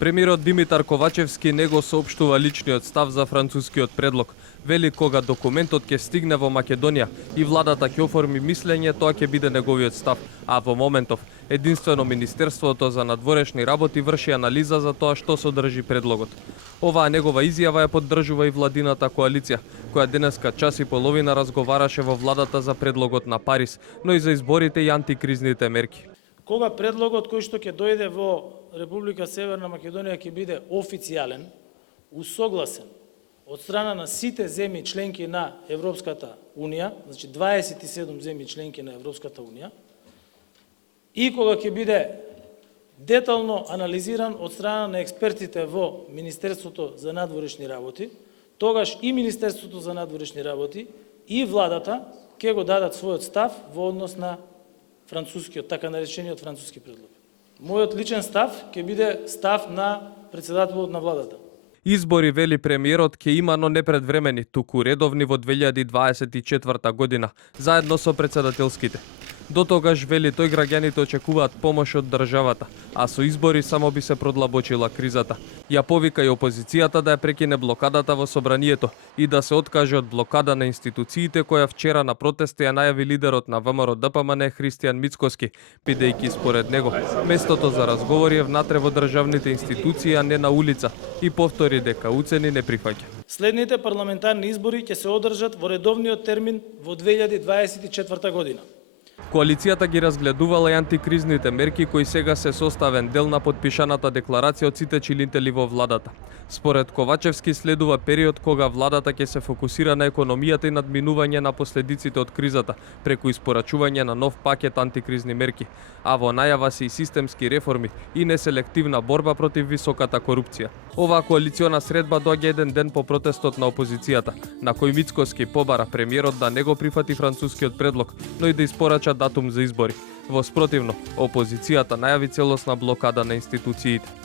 Премиерот Димитар Ковачевски не го соопштува личниот став за францускиот предлог. Вели кога документот ќе стигне во Македонија и владата ќе оформи мислење, тоа ќе биде неговиот став, а во моментов единствено Министерството за надворешни работи врши анализа за тоа што содржи предлогот. Оваа негова изјава ја поддржува и владината коалиција, која денеска час и половина разговараше во владата за предлогот на Парис, но и за изборите и антикризните мерки. Кога предлогот кој што ќе дојде во Република Северна Македонија ќе биде официјален, усогласен од страна на сите земји членки на Европската Унија, значи 27 земји членки на Европската Унија, и кога ќе биде детално анализиран од страна на експертите во Министерството за надворешни работи, тогаш и Министерството за надворешни работи и владата ќе го дадат својот став во однос на францускиот, така наречениот француски предлог. Мојот личен став ќе биде став на председателот на владата. Избори, вели премиерот, ќе има, но не предвремени, туку редовни во 2024 година, заедно со председателските. До тогаш, вели тој, граѓаните очекуваат помош од државата, а со избори само би се продлабочила кризата. Ја повика и опозицијата да ја прекине блокадата во собранието и да се откаже од блокада на институциите која вчера на протести ја најави лидерот на ВМРО ДПМН Христијан Мицкоски, бидејќи според него местото за разговори е внатре во државните институции, а не на улица, и повтори дека уцени не прифаќа. Следните парламентарни избори ќе се одржат во редовниот термин во 2024 година. Коалицијата ги разгледувала и антикризните мерки кои сега се составен дел на подпишаната декларација од сите членители во владата. Според Ковачевски следува период кога владата ќе се фокусира на економијата и надминување на последиците од кризата преку испорачување на нов пакет антикризни мерки, а во најава се и системски реформи и неселективна борба против високата корупција. Оваа коалициона средба доаѓа еден ден по протестот на опозицијата, на кој Мицкоски побара премиерот да не го прифати францускиот предлог, но и да испорача датум за избори. Во спротивно, опозицијата најави целосна блокада на институциите.